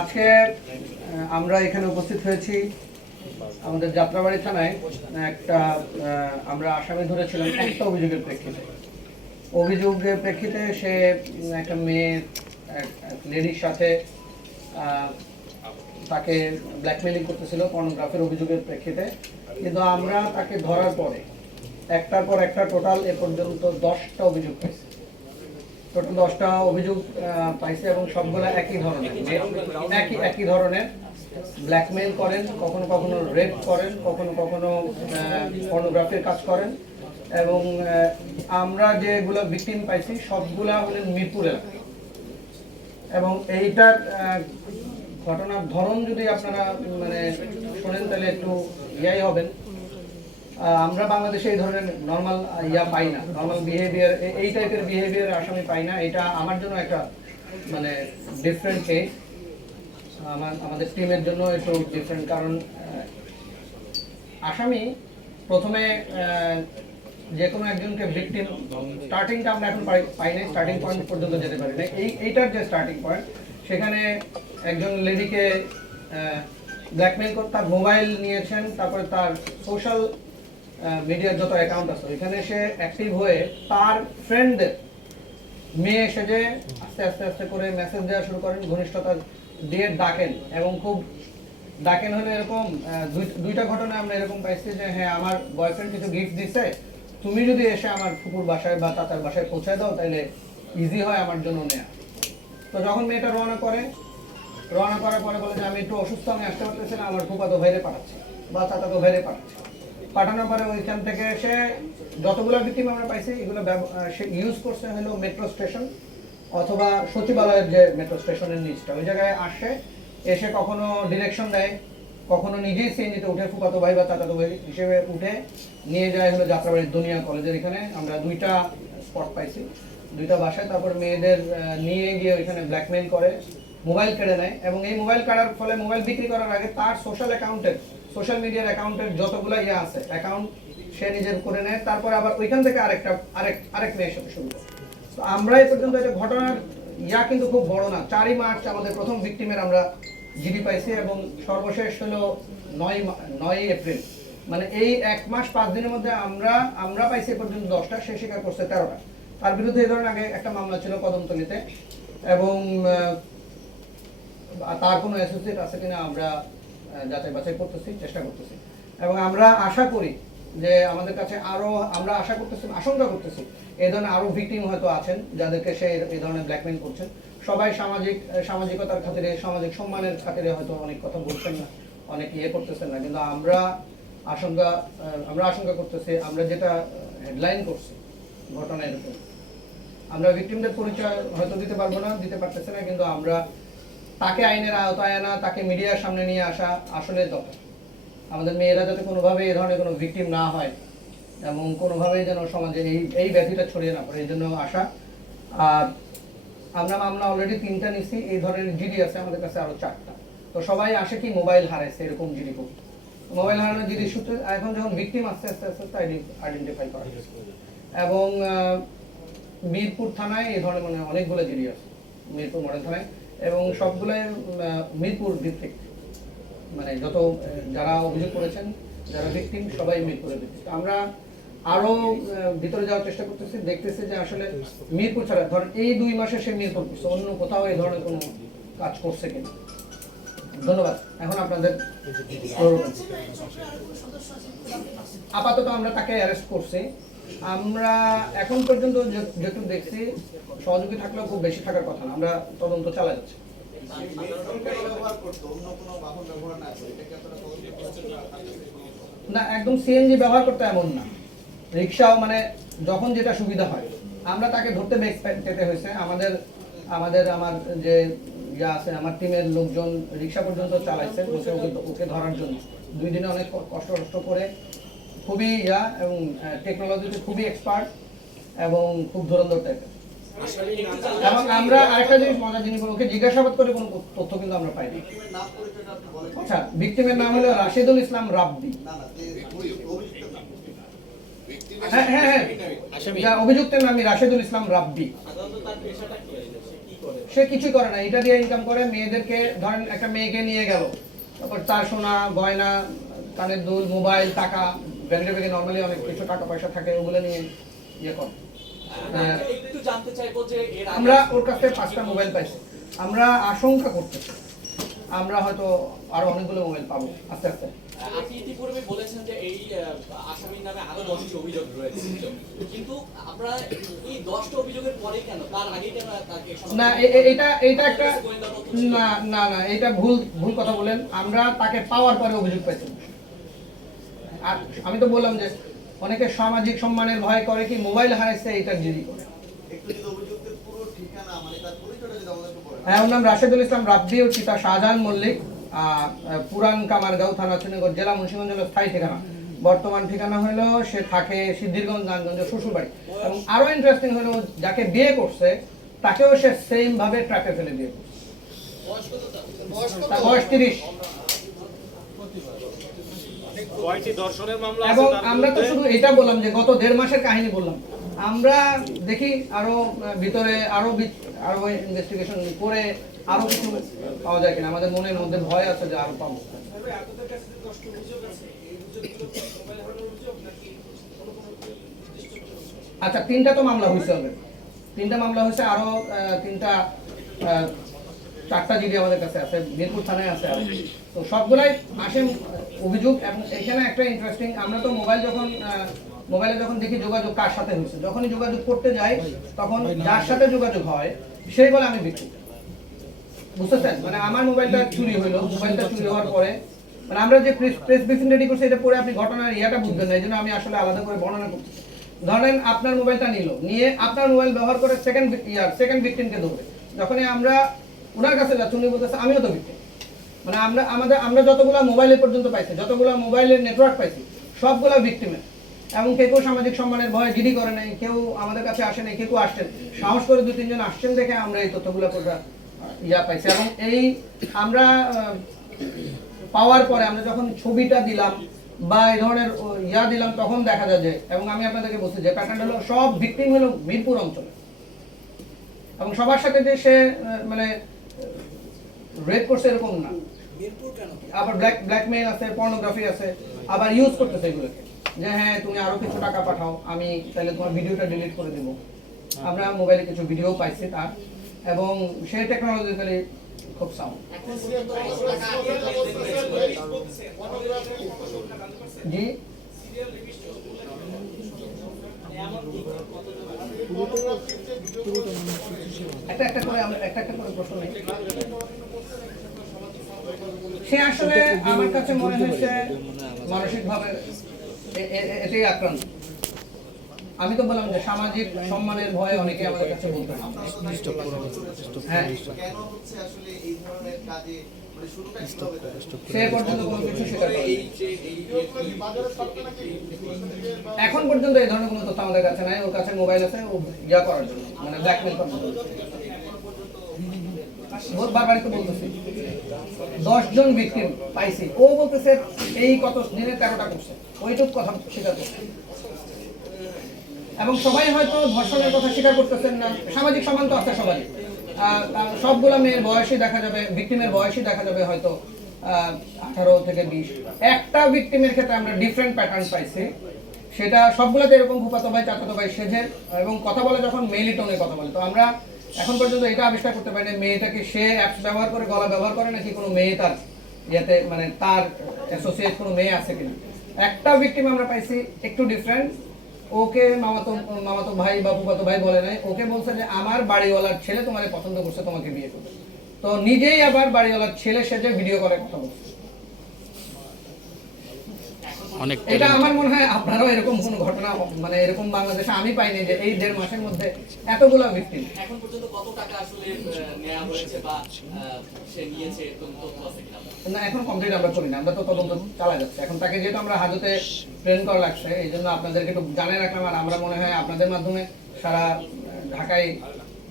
আজকে আমরা এখানে উপস্থিত হয়েছি আমাদের যাত্রাবাড়ি থানায় একটা আমরা আসামি ধরেছিলাম একটা অভিযোগের প্রেক্ষিতে সে একটা মেয়ে লেডির সাথে তাকে ব্ল্যাকমেলিং করতেছিল পর্নোগ্রাফির অভিযোগের প্রেক্ষিতে। কিন্তু আমরা তাকে ধরার পরে একটার পর একটা টোটাল এ পর্যন্ত 10টা অভিযোগ পাইছি। টোটাল 10টা অভিযোগ পাইছে এবং সবগুলো একই ধরনের ব্ল্যাকমেইল করেন, কখনো কখনো রেপ করেন, কখনো কখনো পর্নোগ্রাফির কাজ করেন। এবং আমরা যেগুলো ভিকটিম পাইছি সবগুলা হলেন মিরপুর এলাকায়। এবং এইটার ঘটনার ধরন যদি আপনারা মানে শোনেন তাহলে একটু ইয়াই হবেন। আমরা বাংলাদেশে এই ধরনের নর্মাল পাই না, নর্মাল বিহেভিয়ার, এই টাইপের বিহেভিয়ার আসামি পাই না। এটা আমার জন্য একটা মানে ডিফারেন্ট কেস, আমাদের টিমের জন্য একটু ডিফারেন্ট। কারণ আসামি প্রথমে যে কোনো একজনকে ভিকটিম, স্টার্টিংটা আমরা এখন পাই নাই, স্টার্টিং পয়েন্ট পর্যন্ত যেতে পারি না। এইটার যে স্টার্টিং পয়েন্ট, সেখানে একজন লেডিকে ব্ল্যাকমেইল করে তার মোবাইল নিয়েছেন, তারপরে তার সোশ্যাল মিডিয়ার যত অ্যাকাউন্ট আছে এখানে সে অ্যাক্টিভ হয়ে তার ফ্রেন্ডদের মেয়ে সেজে আস্তে আস্তে আস্তে করে মেসেজ দেওয়া শুরু করেন, ঘনিষ্ঠতার দিয়ে ডাকেন। এবং খুব ডাকেন হলে এরকম দুইটা ঘটনা আমরা এরকম পাইছি যে হ্যাঁ, আমার বয়ফ্রেন্ড কিছু গিফট দিচ্ছে, তুমি যদি এসে আমার ফুপুর বাসায় বা তাতার বাসায় পৌঁছে দাও তাহলে ইজি হয় আমার জন্য নেয়া। তো যখন মেয়েটা রওনা করার পরে বলে যে আমি একটু অসুস্থ, আমি আসতে পারতেছি না, আমার ফুপাতো ভাইরে পাঠাচ্ছি বা চাচাতো ভাইরে পাঠাচ্ছি। পাঠানোর পরে ওইখান থেকে সে যতগুলো ভিকটিম আমরা পাইছি এগুলো সে ইউজ করছে হলো মেট্রো স্টেশন অথবা সচিবালয়ের যে মেট্রো স্টেশনের নিচটা, ওই জায়গায় এসে কখনো ডিরেকশন দেয়, কখনো নিজেই সিএনজিতে উঠে ফুপাতো ভাই বা চাচাতো ভাই হিসেবে উঠে নিয়ে যায় হলো যাত্রাবাড়ির দুনিয়া কলেজের এখানে। আমরা 2টা স্পট পাইছি, 2টা বাসায়। তারপর মেয়েদের নিয়ে গিয়ে ওইখানে ব্ল্যাকমেইল করে, মোবাইল কেড়ে নেয়। এবং এই মোবাইল কাটার ফলে মোবাইল বিক্রি করার আগে তার সোশ্যাল মিডিয়ার অ্যাকাউন্টের যতগুলো আছে অ্যাকাউন্ট সে নিজের করে নেয়। তারপর আবার ওইখান থেকে আরেক মেয়ের সাথে শুরু করে। তো আমরা এই পর্যন্ত এটা ঘটনার কিন্তু খুব বড় না। 4ই মার্চ আমাদের প্রথম ভিকটিমের আমরা জিডি পাইছি এবং সর্বশেষ হলো 9ই এপ্রিল। মানে এই 1 মাস 5 দিনের মধ্যে আমরা পাইছি পর্যন্ত 10টা, সে স্বীকার করছে 13টা। তার বিরুদ্ধে এই ধরনের আগে একটা মামলা ছিল কদমতলীতে, এবং তার কোনো অ্যাসোসিয়েট আছে কিনা আমরা যাচাই বাছাই করতেছি, চেষ্টা করতেছি। এবং আমরা আশা করি যে আমাদের কাছে আমরা আশঙ্কা করতেছি এই ধরনের আরো ভিকটিম হয়তো আছেন যাদেরকে সে এই ধরনের ব্ল্যাকমেইল করছেন। সবাই সামাজিকতার খাতিরে, সামাজিক সম্মানের খাতিরে হয়তো অনেক কথা বলছেন না, অনেক করতেছেন না। কিন্তু আমরা আশঙ্কা করতেছি, আমরা যেটা হেডলাইন করছি ঘটনা এরকম। আমরা ভিকটিমদের পরিচয় হয়তো দিতে পারতেছি না, কিন্তু আমরা তাকে আইনের আওতায় আনা, তাকে মিডিয়ার সামনে নিয়ে আসা আসলে দরকার। আমাদের মেয়েরা যাতে কোনোভাবে এই ধরনের কোনো ভিকটিম না হয় এবং কোনোভাবেই যেন সমাজে এই ব্যাধিটা ছড়িয়ে না পড়ে, এই জন্য আসা। আর আমরা মামলা অলরেডি 3টা নিছি, এই ধরনের জিডি আছে আমাদের কাছে আরো 4টা। তো সবাই আসে কি মোবাইল হারাইছে এরকম জিডি খুব, মোবাইল হারানোর জিডি সূত্রে এখন যখন ভিকটিম আস্তে আস্তে আইডেন্টিফাই করা যায়। এবং মিরপুর থানায় এই ধরনের মানে অনেকগুলো জিডি আছে মিরপুর মডেল থানায়, এবং সবগুলো মিরপুর ভিত্তিক। মানে যত যারা অভিযোগ করেছেন, যারা ভিকটিম, সবাই মিরপুরের ভিত্তিক। আমরা আরো ভিতরে যাওয়ার চেষ্টা করতেছি, দেখতেছি যে আসলে মিরপুর ছাড়া ধরেন এই 2 মাসে সে মিরপুর করছে, অন্য কোথাও এই ধরনের কোনো কাজ করছে কিনা। ধন্যবাদ। এখন আপনাদের আপাতত আমরা তাকে অ্যারেস্ট করছি। আমরা এখন পর্যন্ত যেটুকু দেখছি সহযোগী থাকলেও খুব বেশি থাকার কথা না, আমরা তদন্ত চালা যাচ্ছে। না, একদম সিএনজি ব্যবহার করতে এমন না, রিক্সাও মানে যখন যেটা সুবিধা হয়। আমরা তাকে ধরতে বেগ পেতে হয়েছে, আমার যে আছে আমার টিমের লোকজন রিক্সা পর্যন্ত চালাইছে ওকে ধরার জন্য। 2 দিনে অনেক কষ্ট করে, খুবই এবং টেকনোলজিতে খুবই এক্সপার্ট এবং খুব ধুরন্ধর টাইপের। এবং আমরা আরেকটা মজার জিনিস, ওকে জিজ্ঞাসাবাদ করে কোনো তথ্য কিন্তু আমরা পাইনি। আচ্ছা, ভিকটিমের নাম হলো রাশেদুল ইসলাম রাব্বি। হ্যাঁ, অভিযুক্তের নাম রাশেদুল ইসলাম রাব্বি। সে কিছুই করে না, এটা দিয়ে ইনকাম করে। মেয়েদেরকে ধরেন একটা মেয়েকে নিয়ে গেল, তারপর তার সোনা গয়না, কানের দুল, মোবাইল, টাকা, ব্যাংকে ব্যাংকে নর্মালি অনেক কিছু টাকা পয়সা থাকে, ওগুলো নিয়ে ইয়ে করে। একটু জানতে চাইবো যে আমরা ওর কাছে 5টা মোবাইল পাইছি। আমরা আশঙ্কা করতেছি আমরা হয়তো আরো অনেকগুলো মোবাইল পাবো আস্তে আস্তে। আপনি ইতিপূর্বে বলেছেন যে এই আসামির নামে আরো 10টি অভিযোগ রয়েছে, কিন্তু আমরা এই 10টা অভিযোগের পরে কেন, তার আগে কেন তাকে না, এটা একটা না না না এটা ভুল ভুল কথা বলেন। আমরা তাকে পাওয়ার পরে অভিযোগ পাইছি। আর আমি তো বললাম যে অনেকে সামাজিক সম্মানের ভয় করে কি মোবাইল হারাইছে এটা জিডি করে। হ্যাঁ, ওর নাম রাশেদুল ইসলাম রাব্বি, ও পিতা শাহজাহান মল্লিক, পুরান কামারগাঁও থানা চুনিগঞ্জ জেলা মুন্সিগঞ্জ হলো স্থায়ী ঠিকানা। বর্তমান ঠিকানা হলো সে থাকে সিদ্ধিরগঞ্জ নারায়ণগঞ্জ শ্বশুরবাড়ি। এবং আরো ইন্টারেস্টিং হলো যাকে বিয়ে করছে তাকেও সে সেম ভাবে ট্র্যাপে ফেলে বিয়ে করছে। তার বয়স 30। এবং আমরা তো শুধু এটা বললাম যে গত 1.5 মাসের কাহিনী বললাম। আমরা দেখি আরো ভিতরে আরো ইনভেস্টিগেশন করে আরো কিছু পাওয়া যায় কিনা। আমাদের মনের মধ্যে ভয় আছে যে আরো পাবো। আচ্ছা, 3টা তো মামলা হয়েছে হবে, 3টা মামলা হয়েছে, আরো 4টা জিডি আমাদের কাছে আছে, মিরপুর থানায় আছে। তো সবগুলাই আসে অভিযোগ। এবং এখানে একটা ইন্টারেস্টিং, আমরা তো মোবাইলে যখন দেখি যোগাযোগ কার সাথে হয়েছে, যখনই যোগাযোগ করতে যাই তখন যার সাথে যোগাযোগ হয় সেই বলে আমি বিক্রি। বুঝতেছেন? মানে আমার মোবাইলটা চুরি হইলো, মোবাইলটা চুরি হওয়ার পরে মানে আমরা যে প্রেস ব্রিফিং রেডি করছি এটা পরে আপনি ঘটনার ইয়াটা বুঝবেন না, এই জন্য আমি আসলে আলাদা করে বর্ণনা করছি। ধরেন আপনার মোবাইলটা নিয়ে আপনার মোবাইল ব্যবহার করে সেকেন্ড ভিকটিমকে ধরবে। যখনই আমরা ওনার কাছে যাচ্ছি উনি বলতেছে আমিও তো ভিকটিম। মানে আমরা যতগুলো মোবাইলের পর্যন্ত পাইছি, যতগুলো মোবাইলের নেটওয়ার্ক পাইছি সবগুলো ভিকটিমের। এবং কেউ সামাজিক সম্মানের ভয়ে জিডি করে নাই, কেউ আমাদের কাছে আসে নাই, কেউ আসছেন সাহস করে 2-3 জন আসছেন দেখে আমরা এই তথ্যগুলো পাইছি। এবং এই আমরা পাওয়ার পরে আমরা যখন ছবিটা দিলাম বা এই ধরনের দিলাম তখন দেখা যায় যে, এবং আমি আপনাদেরকে বলছি যে প্যাটার্ন হলো সব ভিকটিম হলো মিরপুর অঞ্চলে। এবং সবার সাথে যে সে মানে রেপ করছে এরকম না, আবার ব্ল্যাকমেইল আছে, পর্নোগ্রাফি আছে, আবার ইউজ করতেছে এগুলোকে যে হ্যাঁ তুমি আরো কিছু টাকা পাঠাও, আমি তাহলে তোমার ভিডিওটা ডিলিট করে দেবো। আমরা মোবাইলে কিছু ভিডিও পাইছি তার, এবং সেই টেকনোলজিক্যালি খুব সাউন্ড। জি, একটা করে প্রশ্ন নেই। সে আসলে আমার কাছে মনে হয়েছে মানসিকভাবে এটাই আক্রান্ত। আমি তো বললাম যে সামাজিক সম্মানের ভয়ে অনেকে আমাদের কাছে বলতে হ্যাঁ, সে পর্যন্ত কোনো কিছু স্বীকার করে এখন পর্যন্ত এই ধরনের কোনো তথ্য আমাদের কাছে নাই। ওর কাছে মোবাইল আছে ও করার জন্য, মানে ব্ল্যাকমেল করার জন্য। বারবারই তো বলতেছি 10 জন ভিকটিম পাইছি, ও বলতেছে এই কত দিনে 13টা করছে, ওইটুক কথা স্বীকার করছে। এবং সবাই হয়তো ধর্ষণের কথা স্বীকার করতেছেন না, সামাজিক সম্মান তো আছে সবারই। সবগুলো মেয়ের বয়সই দেখা যাবে, ভিকটিমের বয়সই দেখা যাবে হয়তো 18 থেকে 20। একটা ভিকটিমের ক্ষেত্রে আমরা ডিফারেন্ট প্যাটার্ন পাইছি, সেটা সবগুলোতে এরকম ফুফাতো ভাই চাচাতো ভাই সেজের, এবং কথা বলে যখন মেইলি টোনে কথা বলে। তো আমরা এখন পর্যন্ত এটা আবিষ্কার করতে পারি না মেয়েটাকে সে অ্যাপস ব্যবহার করে, গলা ব্যবহার করে নাকি কোনো মেয়ে তার ইয়েতে মানে তার অ্যাসোসিয়েট কোনো মেয়ে আছে কিনা। একটা ভিকটিম আমরা পাইছি একটু ডিফারেন্ট, ওকে মামাতো ভাই বা ফুফাতো ভাই বলে নাই, ওকে বলছে যে আমার বাড়িওয়ালার ছেলে তোমাকে পছন্দ করছে, তোমাকে বিয়ে করবে। তো নিজেই আবার বাড়িওয়ালার ছেলে সেজে ভিডিও করে কথা বলছে। এটা আমার মনে হয় আপনারাও এরকম কোন ঘটনা মানে এরকম বাংলাদেশে আমি পাইনি যে এই 1.5 মাসের মধ্যে এতগুলো ভিকটিম। এখন পর্যন্ত কত টাকা আসলে নেওয়া হয়েছে বা সে নিয়েছে তথ্য আছে কিনা? না, এখন কমপ্লিট আমরা করি না, আমরা তো তদন্ত চালা যাচ্ছে। এখন তাকে যেহেতু আমরা হাজতে ট্রেন করা লাগছে, এই জন্য আপনাদেরকে একটু জানিয়ে রাখলাম। আর আমরা মনে হয় আপনাদের মাধ্যমে সারা ঢাকায়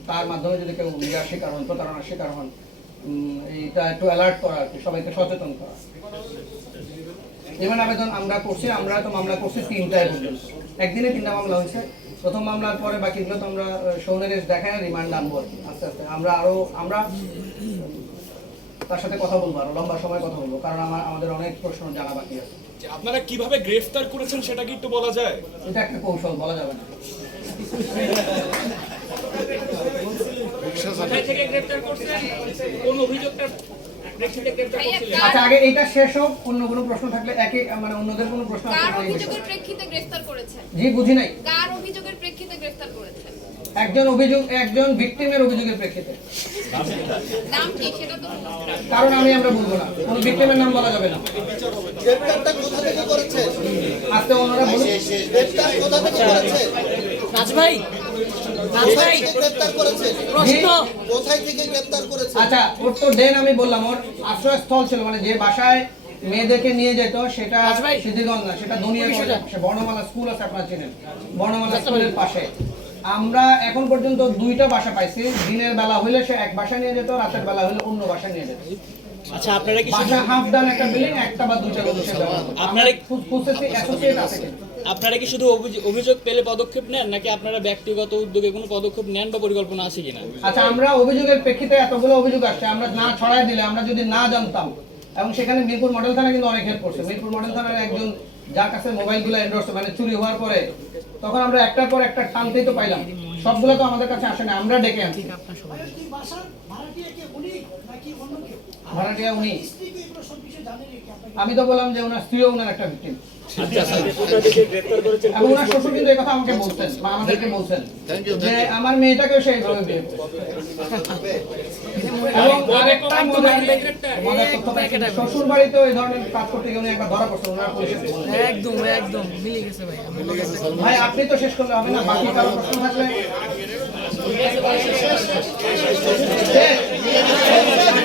তার মাধ্যমে যদি কেউ বিয়ার শিকার হন, প্রতারণার শিকার হন, এইটা একটু অ্যালার্ট করা আর কি, সবাইকে সচেতন করা। যেমন আবেদন আমরা করছি, আমরা তো মামলা করছি 3টায় পর্যন্ত, একদিনে 3টা মামলা হয়েছে। প্রথম মামলার পরে বাকিগুলো তো আমরা সৌনেরেস দেখায় রিমান্ড আনবো আর কি। আস্তে আস্তে আমরা তার সাথে কথা বলবো, আরো লম্বা সময় কথা বলবো, কারণ আমাদের অনেক প্রশ্ন জানা বাকি আছে। যে আপনারা কিভাবে গ্রেফতার করেছেন সেটা কি একটু বলা যায়? এটা একটা কৌশল, বলা যাবে না। কোথায় থেকে গ্রেফতার করছেন? কোন অভিযোগটার প্রেক্ষিতে গ্রেফতার করছিলেন? আচ্ছা, আগে এইটা শেষ হোক, অন্য কোনো প্রশ্ন থাকলে মানে অন্যদের কোনো প্রশ্ন আছে কার কিনা এই বিষয়ে। অভিযোগের প্রেক্ষিতে গ্রেফতার করেছেন? জি, বুঝি নাই। কার অভিযোগের প্রেক্ষিতে গ্রেফতার করেছেন? একজন ভিকটিমের অভিযোগের প্রেক্ষিতে। নাম কি সেটা তো কারণ আমরা বলবো না, কোনো ভিকটিমের নাম বলা যাবে না। গ্রেফতারটা কোথা থেকে করেছে? আজকে ওনারা বলুন গ্রেফতার কোথা থেকে করেছে? কোথায় থেকে গ্রেফতার করেছে? জি। কোথায় থেকে গ্রেফতার করেছে? আচ্ছা, ওর তো ডেন আমি বললাম, ওর আশ্রয়স্থল ছিল, মানে যে বাসায় মেয়েদেরকে নিয়ে যেত সেটা সিদ্ধিগঞ্জ না, সেটা দুনিয়া বর্ণমালা স্কুল আছে, আপনারা চেনেন, বর্ণমালা স্কুলের পাশে। আমরা এখন পর্যন্ত 2টা বাসা পাইছি। দিনের বেলা হইলে সে এক বাসায় নিয়ে যেত, রাতের বেলা হইলে অন্য বাসায় নিয়ে যেত। আচ্ছা, আপনারা কি বাসা হাফ ডান একটা বিল্ডিং, একটা বা 2টা রুম সে ব্যবহার করত। আপনারা অ্যাসোসিয়েট আছে কিনা? আপনারা কি শুধু অভিযোগ পেলে পদক্ষেপ নেন, নাকি আপনারা ব্যক্তিগত উদ্যোগে কোনো পদক্ষেপ নেন বা পরিকল্পনা আছে কিনা? আচ্ছা, আমরা অভিযোগের প্রেক্ষিতে এতগুলো অভিযোগ আসছে, আমরা না ছড়াই দিলে, আমরা যদি না জানতাম, এবং সেখানে মিরপুর মডেল থানা কিন্তু অনেক হেল্প করছে। মিরপুর মডেল থানার একজন যার কাছে মোবাইলগুলো এন্ডোর্স মানে চুরি হওয়ার পরে, তখন আমরা একটার পর একটা টানতেই তো পাইলাম, সবগুলো তো আমাদের কাছে আসে না, আমরা ডেকে আনছি। ভাড়াটিয়া উনি, আমি তো বললাম যে ওনার স্ত্রীও ওনার একটা ভিকটিম। এবং ওনার শ্বশুর কিন্তু এই কথা আমাকে বলছেন বা আমাদেরকে বলছেন যে আমার মেয়েটাকেও সেই এইভাবে বিয়ে করেছে। এবং আরেকটা মজার তথ্য পাইছি, শ্বশুর বাড়িতেও এই ধরনের কাজ করতে গিয়ে উনি একবার ধরা পড়ছেন, ওনার পুলিশে। একদম মিলে গেছে ভাই। ভাই, আপনি তো শেষ করলে হবে না, বাকি কারো প্রশ্ন থাকলে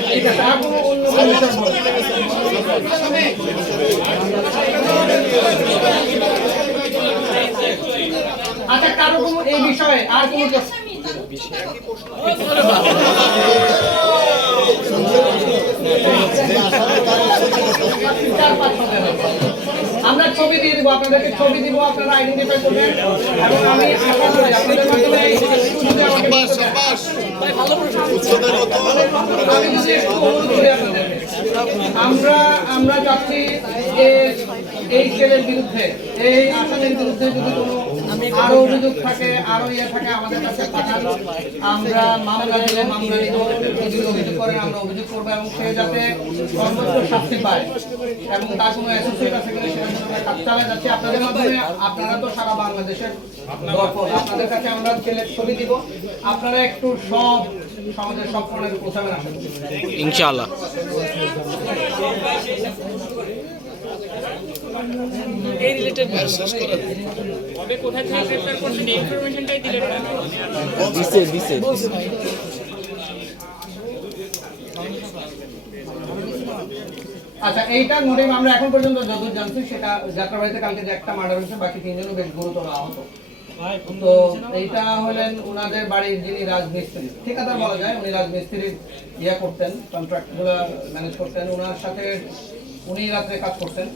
ঠিক আছে, আর কোনো অন্য কোনো বিষয় বলুন। আচ্ছা, কারো কোনো এই বিষয়ে আর কোনো প্রশ্ন? আমরা ছবি দিয়ে দিব, আপনাদেরকে ছবি দিব, আপনারা আইডেন্টিফাই করবেন, এবং আমি আশা করি আপনাদের মাধ্যমে এই সুযোগে আমাকে বলতে দেন। আমি যদি একটু অনুরোধ করি আপনাদেরকে, আমরা চাচ্ছি যে এই ছেলের বিরুদ্ধে, এই আসামের বিরুদ্ধে যদি কোনো আরো অভিযোগ থাকে, আরো থাকে, আমাদের কাছে পাঠান। আমরা মামলা দিলে মামলা নিব, যদি অভিযোগ করেন আমরা অভিযোগ করবো, এবং সে যাতে সর্বোচ্চ শাস্তি পায়, এবং তার কোনো অ্যাসোসিয়েট আছে কিনা সেটা আমরা কাজ চালিয়ে যাচ্ছি। আপনাদের মাধ্যমে, আপনারা তো সারা বাংলাদেশের দর্শক, আপনাদের কাছে আমরা ছেলের ছবি দিব, আপনারা একটু সমাজের সব কোণে পৌঁছাবেন আশা করি ইনশাআল্লাহ। এই রিলেটেড কবে কোথায় থেকে গ্রেফতার করছেন এই ইনফরমেশনটাই দিলেন না। আচ্ছা, এইটার মোটিভ আমরা এখন পর্যন্ত যতদূর জানছি সেটা, যাত্রাবাড়িতে কালকে যে একটা মার্ডার হয়েছে, বাকি 3 জনও বেশ গুরুতর আহত। তো এইটা হলেন ওনাদের বাড়ির যিনি রাজমিস্ত্রি, ঠিকাদার বলা যায়, উনি রাজমিস্ত্রির করতেন, কন্ট্রাক্টগুলো ম্যানেজ করতেন। ওনার সাথে উনি রাত্রে কাজ করতেন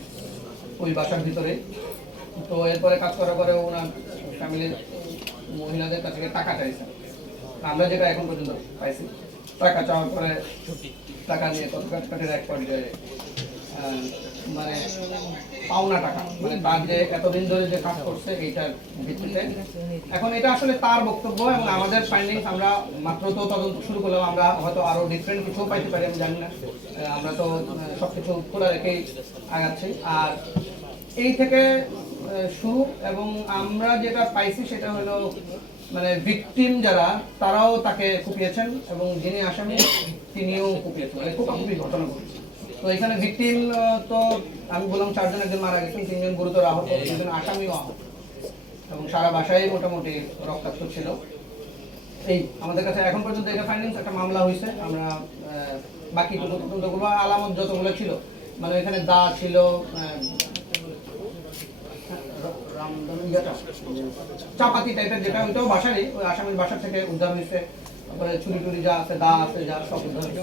ওই বাসার ভিতরে। তো এরপরে কাজ করার পরে ওনার ফ্যামিলির মহিলাদের কাছ থেকে টাকা চাইছেন। আমরা যেটা এখন পর্যন্ত পাইছি, টাকা চাওয়ার পরে টাকা নিয়ে কাটের এক পর্যায়ে মানে পাওনা টাকা, মানে তার যে এতদিন ধরে যে কাজ করছে এইটার ভিত্তিতে। এখন এটা আসলে তার বক্তব্য এবং আমাদের ফাইন্ডিংস, আমরা মাত্র তো তদন্ত শুরু করলাম, আমরা হয়তো আরো ডিফারেন্ট কিছু পাইতে পারি, আমি জানি না। আমরা তো সবকিছু খোলা রেখেই আগাচ্ছি। আর এই থেকে শুরু, এবং আমরা যেটা পাইছি সেটা হলো মানে ভিকটিম যারা, তারাও তাকে কুপিয়েছেন, এবং যিনি আসামি তিনিও কুপিয়েছেন, মানে কুপাকুপি ঘটনা ঘটেছে। তো এখানে ভিকটিম তো আমি বললাম 4 জন, একজন মারা গেছেন, 3 জন গুরুতর আহত, 3 জন আসামিও আহত, এবং সারা বাসায় মোটামুটি রক্তাক্ত ছিল। এই আমাদের কাছে এখন পর্যন্ত এটা ফাইন্ডিংস, একটা মামলা হয়েছে। আমরা বাকি তদন্ত করবো। আলামত যতগুলো ছিল, মানে এখানে দা ছিল, চাপাতি টাইপের যেটা, ওইটাও বাসারই, ওই আসামির বাসা থেকে উদ্ধার হয়েছে। তারপরে ছুরি টুরি যা আছে, দা আছে, যা সব উদ্ধার হয়েছে।